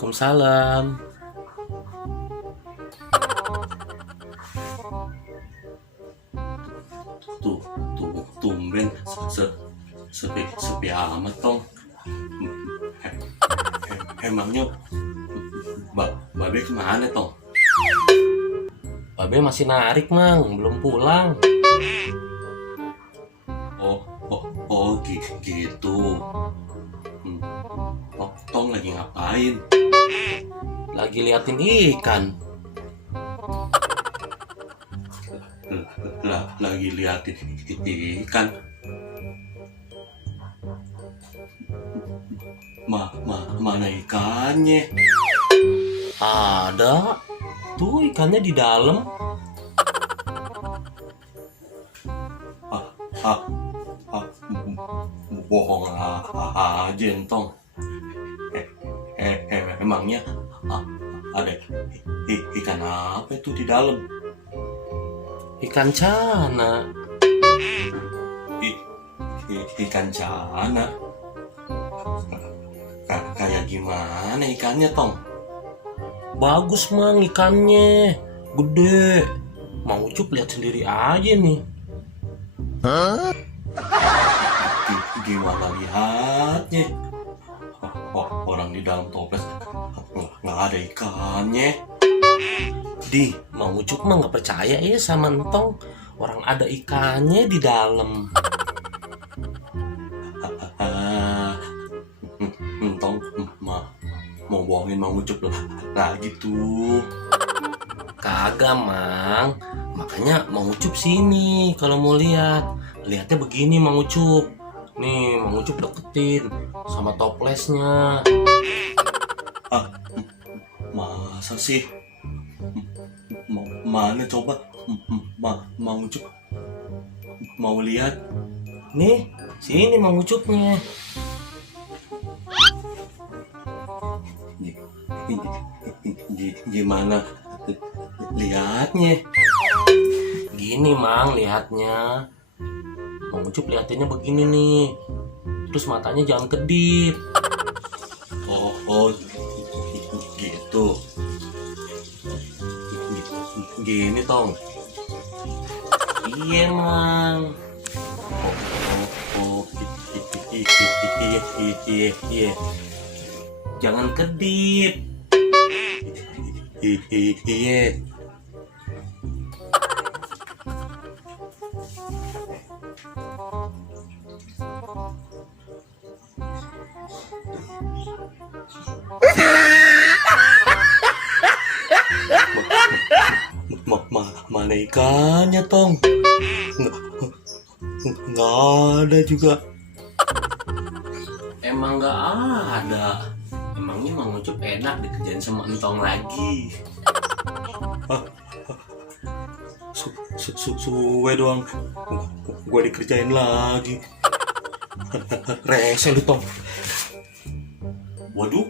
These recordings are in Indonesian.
Waalaikumsalam. Tumben sepi amat tong. Emangnya Babe kemana tong? Babe masih narik mang, belum pulang. Gitu. Tong lagi ngapain? Lagi liatin ikan. Lagi liatin ikan. Mana ikannya? Ada. Tuh ikannya di dalam. Bohong aja entong. Emangnya ada ikan apa itu di dalam? Ikan cana. Ikan cana. Kayak gimana ikannya tong? Bagus mang ikannya, gede. Mang Ucup lihat sendiri aja nih. Hah? Gimana lihatnya? Orang di dalam toples nggak ada ikannya. Di Mang Ucup mah nggak percaya ya sama entong. Orang ada ikannya di dalam. Entong mau bohongin Mang Ucup lagi tuh. Kagak mang. Makanya Mang Ucup sini kalau mau lihat. Lihatnya begini Mang Ucup. Nih Mang Ucup deketin sama toplesnya. Masa sih? Mana coba Mang Ucup mau lihat. Nih sini Mang Ucupnya. Gimana lihatnya? Gini mang lihatnya. Mang Ucup liatinnya begini nih. Terus matanya jangan kedip. Oh gitu. Gini tong. Iya mang. Iya. Jangan kedip. Iya. Mana ikannya tong? Nggak ada juga. Emang nggak ada. Emangnya Mang Ucup enak dikerjain sama entong lagi. Suwe doang gue dikerjain lagi. Rese lu tong. Waduh.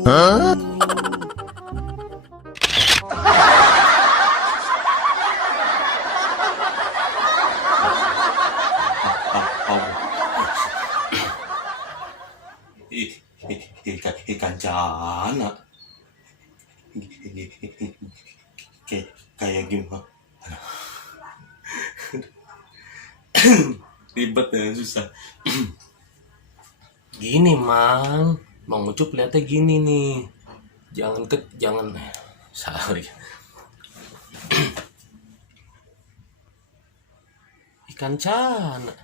Hah? Ikan cana. Kayak gimana? Ribet ya, susah. Gini mang Ucup lihatnya gini nih. Jangan sorry. Ikan cana.